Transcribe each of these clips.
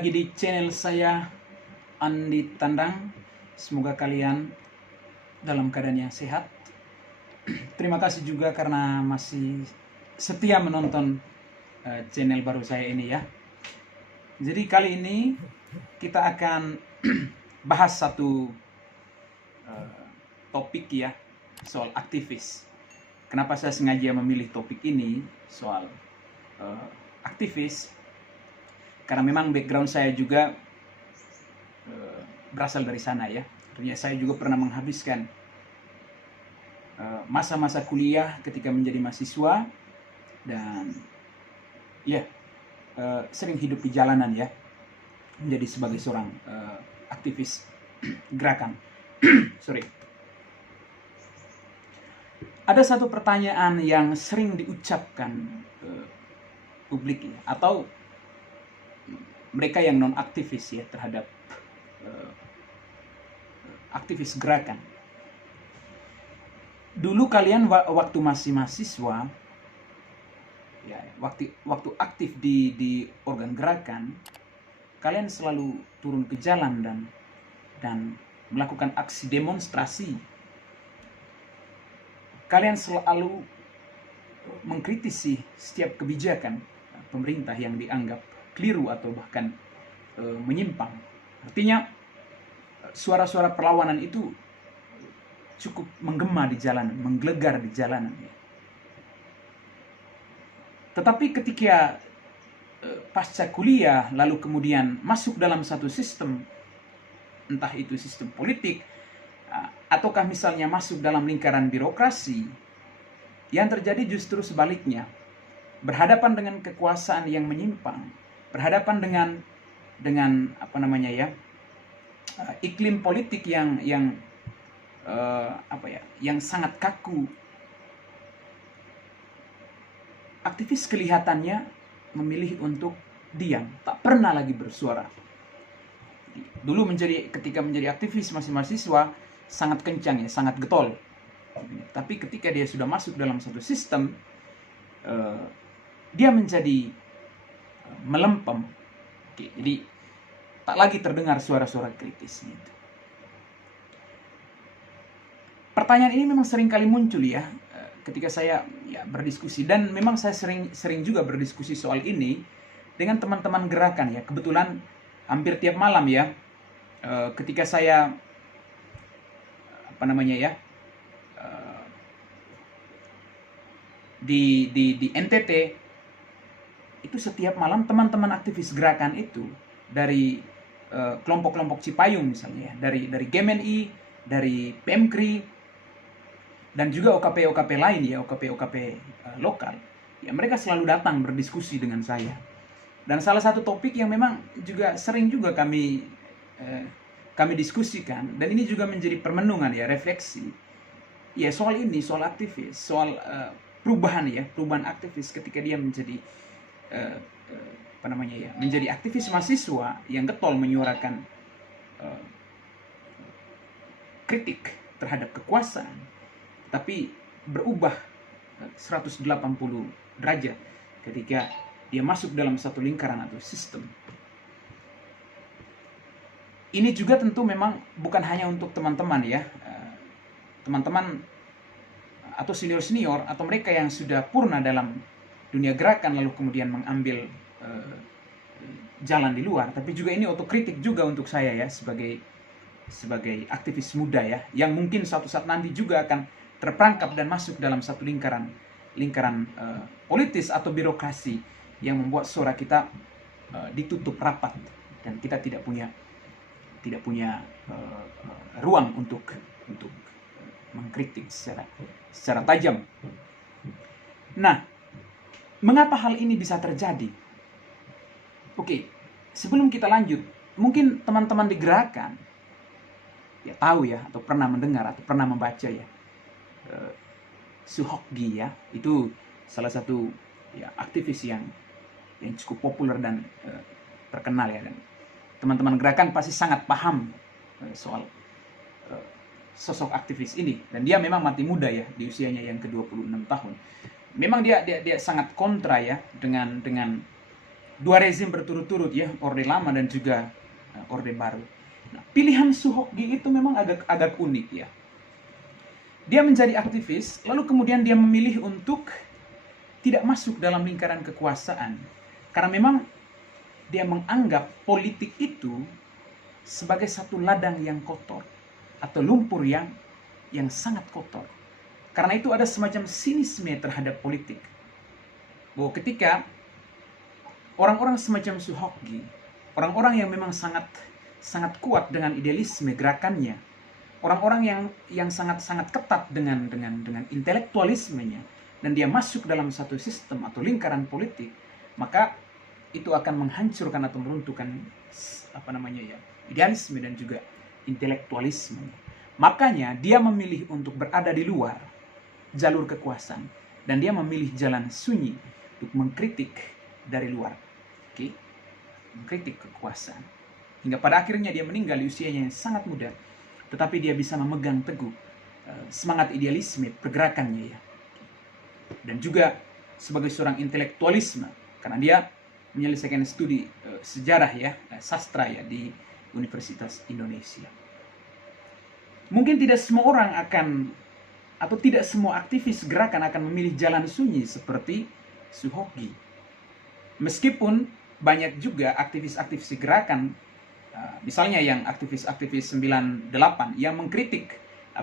lagi di channel saya, Andi Tandang. Semoga kalian dalam keadaan yang sehat. Terima kasih juga karena masih setia menonton channel baru saya ini ya. Jadi kali ini kita akan bahas satu topik ya, soal aktivis. Kenapa saya sengaja memilih topik ini soal aktivis? Karena memang background saya juga berasal dari sana ya. Artinya saya juga pernah menghabiskan masa-masa kuliah ketika menjadi mahasiswa dan ya sering hidup di jalanan ya, menjadi sebagai seorang aktivis gerakan. Sorry. Ada satu pertanyaan yang sering diucapkan publik ya, atau mereka yang non aktivis ya, terhadap aktivis gerakan. Dulu kalian waktu masih mahasiswa ya, waktu aktif di organ gerakan, kalian selalu turun ke jalan dan melakukan aksi demonstrasi. Kalian selalu mengkritisi setiap kebijakan pemerintah yang dianggap keliru atau bahkan menyimpang. Artinya suara-suara perlawanan itu cukup menggema di jalanan, menggelegar di jalanan. Tetapi ketika pasca kuliah lalu kemudian masuk dalam satu sistem, entah itu sistem politik ataukah misalnya masuk dalam lingkaran birokrasi, yang terjadi justru sebaliknya. Berhadapan dengan kekuasaan yang menyimpang, berhadapan dengan apa namanya ya, iklim politik yang sangat kaku, aktivis kelihatannya memilih untuk diam, tak pernah lagi bersuara. Dulu ketika menjadi aktivis masih mahasiswa sangat kencang ya, sangat getol. Tapi ketika dia sudah masuk dalam satu sistem, dia menjadi melempem. Jadi tak lagi terdengar suara-suara kritis. Pertanyaan ini memang sering kali muncul ya ketika saya berdiskusi, dan memang saya sering juga berdiskusi soal ini dengan teman-teman gerakan ya. Kebetulan hampir tiap malam ya, ketika saya di NTT itu, setiap malam teman-teman aktivis gerakan itu dari kelompok-kelompok Cipayung misalnya, dari GMNI, dari PMKRI, dan juga OKP lain ya, OKP lokal ya, mereka selalu datang berdiskusi dengan saya. Dan salah satu topik yang memang juga sering juga kami diskusikan, dan ini juga menjadi permenungan ya, refleksi ya, soal ini, soal aktivis, soal perubahan aktivis ketika dia menjadi menjadi aktivis mahasiswa yang getol menyuarakan kritik terhadap kekuasaan, tapi berubah 180 derajat ketika dia masuk dalam satu lingkaran atau sistem. Ini juga tentu memang bukan hanya untuk teman-teman ya, teman-teman atau senior-senior atau mereka yang sudah purna dalam dunia gerakan lalu kemudian mengambil jalan di luar, tapi juga ini otokritik juga untuk saya ya, sebagai aktivis muda ya, yang mungkin suatu saat nanti juga akan terperangkap dan masuk dalam satu lingkaran politis atau birokrasi yang membuat suara kita ditutup rapat dan kita tidak punya ruang untuk mengkritik secara tajam. Nah, mengapa hal ini bisa terjadi? Oke, sebelum kita lanjut, mungkin teman-teman di gerakan ya tahu ya, atau pernah mendengar atau pernah membaca ya, Suhokgi ya, itu salah satu ya aktivis yang cukup populer dan terkenal ya, dan teman-teman gerakan pasti sangat paham soal sosok aktivis ini. Dan dia memang mati muda ya, di usianya yang ke-26 tahun. Memang dia sangat kontra ya dengan dua rezim berturut-turut ya, Orde Lama dan juga Orde Baru. Nah, pilihan Suhokgi itu memang agak unik ya. Dia menjadi aktivis, lalu kemudian dia memilih untuk tidak masuk dalam lingkaran kekuasaan. Karena memang dia menganggap politik itu sebagai satu ladang yang kotor atau lumpur yang sangat kotor. Karena itu ada semacam sinisme terhadap politik. Bahwa ketika orang-orang semacam Suhokgi, orang-orang yang memang sangat kuat dengan idealisme gerakannya, orang-orang yang sangat ketat dengan intelektualismenya, dan dia masuk dalam satu sistem atau lingkaran politik, maka itu akan menghancurkan atau meruntuhkan idealisme dan juga intelektualisme. Makanya dia memilih untuk berada di luar jalur kekuasaan, dan dia memilih jalan sunyi untuk mengkritik dari luar, mengkritik kekuasaan, hingga pada akhirnya dia meninggal di usianya yang sangat muda, tetapi dia bisa memegang teguh semangat idealisme pergerakannya ya, dan juga sebagai seorang intelektualisme, karena dia menyelesaikan studi sejarah ya, sastra ya, di Universitas Indonesia. Mungkin tidak semua orang atau tidak semua aktivis gerakan akan memilih jalan sunyi seperti Suhokgi. Meskipun banyak juga aktivis-aktivis gerakan, misalnya yang aktivis-aktivis 98 yang mengkritik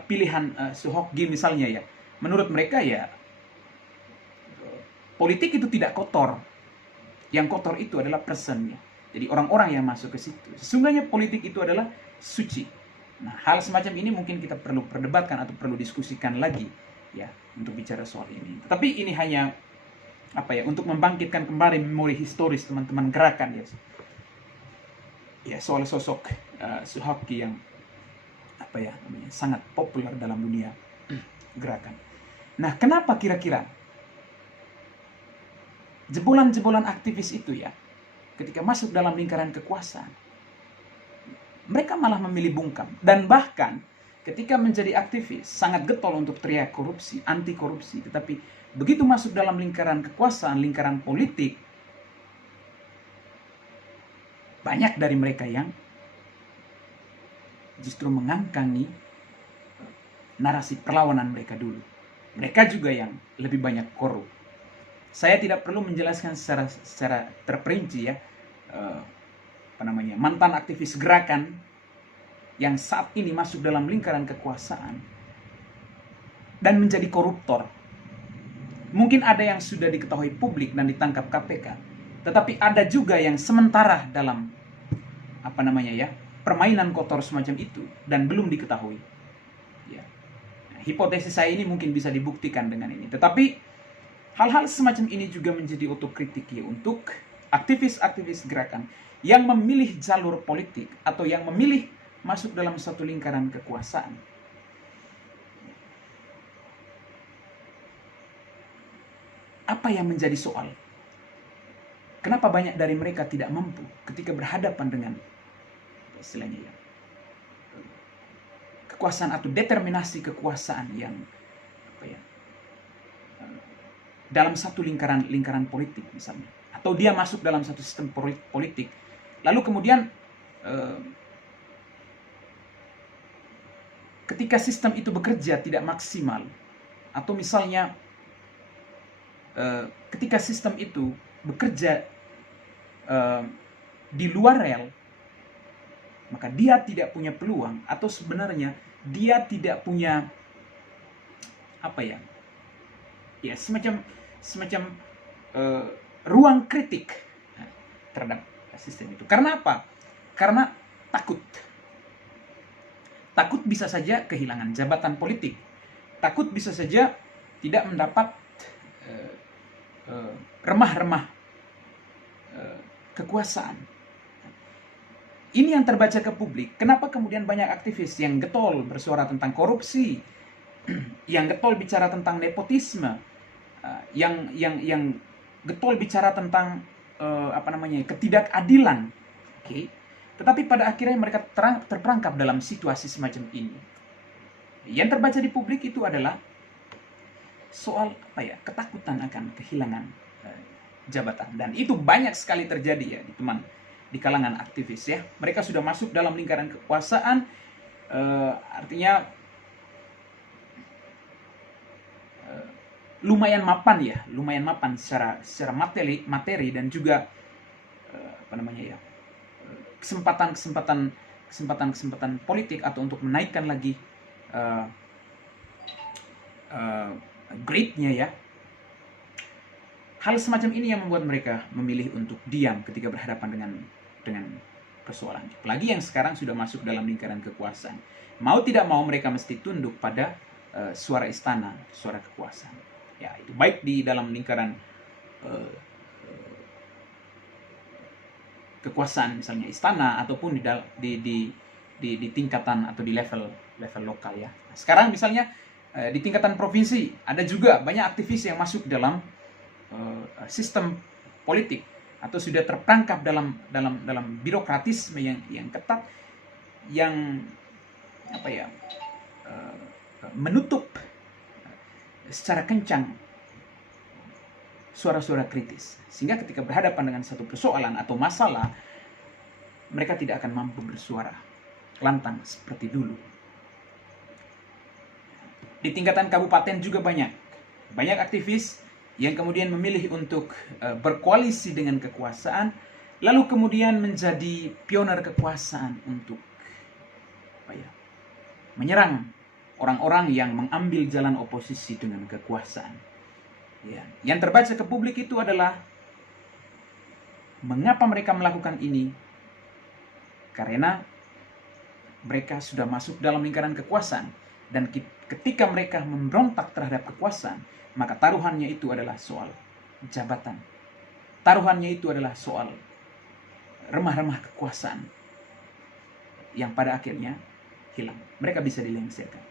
pilihan Suhokgi misalnya ya. Menurut mereka ya, politik itu tidak kotor. Yang kotor itu adalah personnya. Jadi orang-orang yang masuk ke situ. Sesungguhnya politik itu adalah suci. Nah, hal semacam ini mungkin kita perlu perdebatkan atau perlu diskusikan lagi ya untuk bicara soal ini. Tapi ini hanya untuk membangkitkan kembali memori historis teman-teman gerakan ya soal sosok Suhokgi yang sangat populer dalam dunia gerakan. Nah, kenapa kira-kira jebolan-jebolan aktivis itu ya, ketika masuk dalam lingkaran kekuasaan, mereka malah memilih bungkam. Dan bahkan ketika menjadi aktivis, sangat getol untuk teriak korupsi, anti korupsi. Tetapi begitu masuk dalam lingkaran kekuasaan, lingkaran politik, banyak dari mereka yang justru mengangkangi narasi perlawanan mereka dulu. Mereka juga yang lebih banyak korup. Saya tidak perlu menjelaskan secara terperinci ya, mantan aktivis gerakan yang saat ini masuk dalam lingkaran kekuasaan dan menjadi koruptor. Mungkin ada yang sudah diketahui publik dan ditangkap KPK, tetapi ada juga yang sementara dalam permainan kotor semacam itu dan belum diketahui. Ya. Nah, hipotesis saya ini mungkin bisa dibuktikan dengan ini. Tetapi hal-hal semacam ini juga menjadi otokritik ya untuk aktivis-aktivis gerakan yang memilih jalur politik atau yang memilih masuk dalam satu lingkaran kekuasaan. Apa yang menjadi soal? Kenapa banyak dari mereka tidak mampu ketika berhadapan dengan istilahnya ya, kekuasaan atau determinasi kekuasaan yang dalam satu lingkaran politik misalnya, atau dia masuk dalam satu sistem politik, lalu kemudian ketika sistem itu bekerja tidak maksimal, atau misalnya ketika sistem itu bekerja di luar rel, maka dia tidak punya peluang, atau sebenarnya dia tidak punya semacam ruang kritik terhadap sistem itu. Karena apa? Karena takut. Takut bisa saja kehilangan jabatan politik. Takut bisa saja tidak mendapat remah-remah kekuasaan. Ini yang terbaca ke publik. Kenapa kemudian banyak aktivis yang getol bersuara tentang korupsi, yang getol bicara tentang nepotisme, yang getol bicara tentang ketidakadilan. Tetapi pada akhirnya mereka terperangkap dalam situasi semacam ini. Yang terbaca di publik itu adalah soal ketakutan akan kehilangan jabatan. Dan itu banyak sekali terjadi ya teman, di kalangan aktivis ya. Mereka sudah masuk dalam lingkaran kekuasaan, artinya lumayan mapan secara materi dan juga kesempatan politik atau untuk menaikkan lagi grade-nya ya. Hal semacam ini yang membuat mereka memilih untuk diam ketika berhadapan dengan persoalan. Apalagi yang sekarang sudah masuk dalam lingkaran kekuasaan. Mau tidak mau mereka mesti tunduk pada suara istana, suara kekuasaan. Ya, itu baik di dalam lingkaran kekuasaan misalnya istana ataupun di tingkatan atau di level lokal ya. Sekarang misalnya di tingkatan provinsi ada juga banyak aktivis yang masuk dalam sistem politik atau sudah terperangkap dalam birokratisme yang ketat, yang menutup secara kencang suara-suara kritis, sehingga ketika berhadapan dengan satu persoalan atau masalah, mereka tidak akan mampu bersuara lantang seperti dulu. Di tingkatan kabupaten juga banyak aktivis yang kemudian memilih untuk berkoalisi dengan kekuasaan, lalu kemudian menjadi pioner kekuasaan untuk menyerang orang-orang yang mengambil jalan oposisi dengan kekuasaan. Ya. Yang terbaca ke publik itu adalah mengapa mereka melakukan ini? Karena mereka sudah masuk dalam lingkaran kekuasaan, dan ketika mereka memberontak terhadap kekuasaan, maka taruhannya itu adalah soal jabatan. Taruhannya itu adalah soal remah-remah kekuasaan yang pada akhirnya hilang. Mereka bisa dilengsarkan.